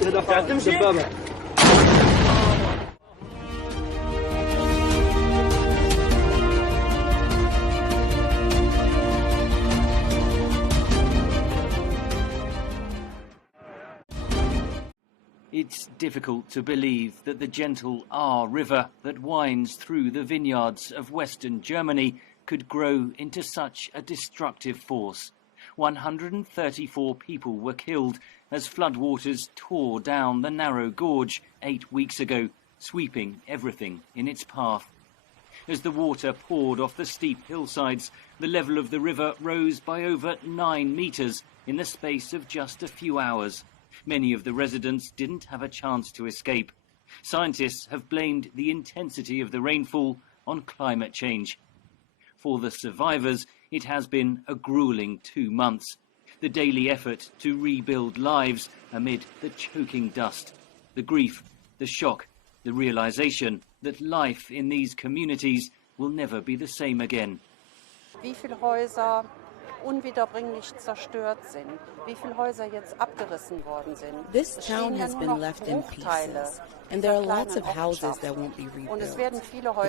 It's difficult to believe that the gentle Ahr River that winds through the vineyards of western Germany could grow into such a destructive force. 134 people were killed as floodwaters tore down the narrow gorge 8 weeks ago, sweeping everything in its path. As the water poured off the steep hillsides, the level of the river rose by over 9 meters in the space of just a few hours. Many of the residents didn't have a chance to escape. Scientists have blamed the intensity of the rainfall on climate change. For the survivors, it has been a grueling 2 months. The daily effort to rebuild lives amid the choking dust, the grief, the shock, the realization that life in these communities will never be the same again. Wie viele Häuser unwiederbringlich zerstört sind, wie viele Häuser jetzt abgerissen worden sind. This town has been left in pieces, and there are lots of houses that won't be rebuilt. The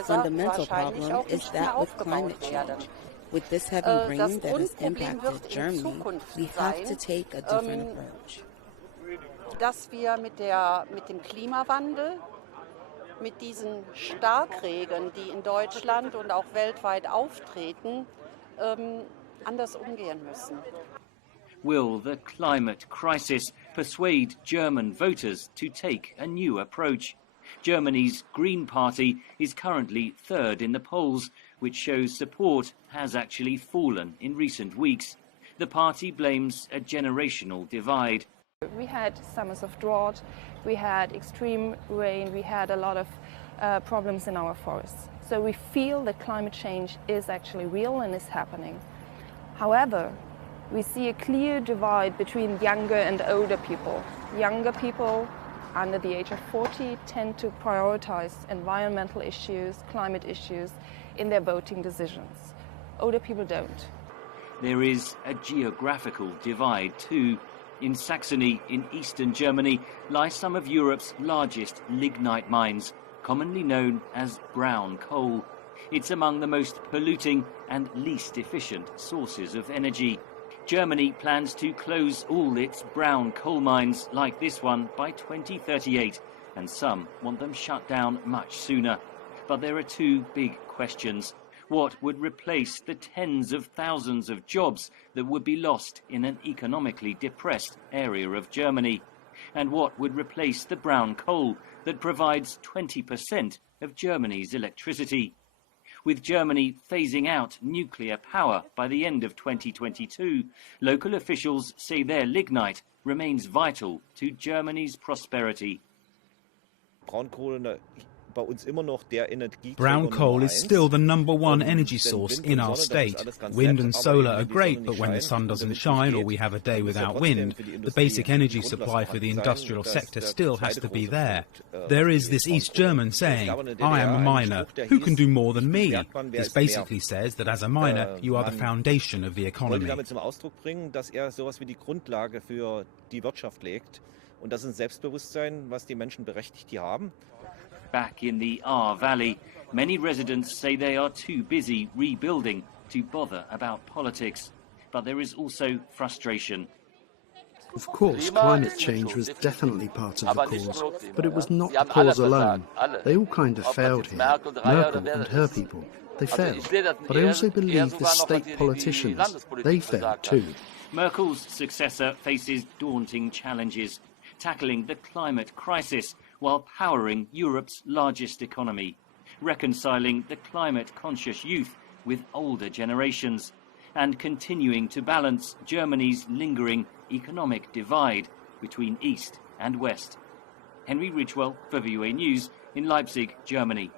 fundamental problem is that with climate change, with this heavy rain that has impacted Germany, we have to take a different approach. Dass wir mit dem Klimawandel, mit diesen Starkregen, die in Deutschland und auch weltweit auftreten, anders umgehen müssen. Will the climate crisis persuade German voters to take a new approach? Germany's Green Party is currently third in the polls, which shows support has actually fallen in recent weeks. The party blames a generational divide. We had summers of drought, we had extreme rain, we had a lot of problems in our forests. So we feel that climate change is actually real and is happening. However, we see a clear divide between younger and older people. Younger people under the age of 40 tend to prioritize environmental issues, climate issues in their voting decisions. Older people don't. There is a geographical divide too. In Saxony, in eastern Germany, lie some of Europe's largest lignite mines, commonly known as brown coal. It's among the most polluting and least efficient sources of energy. Germany plans to close all its brown coal mines like this one by 2038, and some want them shut down much sooner. But there are two big questions. What would replace the tens of thousands of jobs that would be lost in an economically depressed area of Germany? And what would replace the brown coal that provides 20% of Germany's electricity? With Germany phasing out nuclear power by the end of 2022, local officials say their lignite remains vital to Germany's prosperity. Brown coal is still the #1 energy source in our state. Wind and solar are great, but when the sun doesn't shine or we have a day without wind, the basic energy supply for the industrial sector still has to be there. There is this East German saying, "I am a miner. Who can do more than me?" This basically says that as a miner, you are the foundation of the economy. Back in the Ahr Valley, many residents say they are too busy rebuilding to bother about politics. But there is also frustration. Of course, climate change was definitely part of the cause, but it was not the cause alone. They all kind of failed here. Merkel and her people, they failed. But I also believe the state politicians, they failed too. Merkel's successor faces daunting challenges, tackling the climate crisis while powering Europe's largest economy, reconciling the climate-conscious youth with older generations, and continuing to balance Germany's lingering economic divide between East and West. Henry Ridgwell for VOA News in Leipzig, Germany.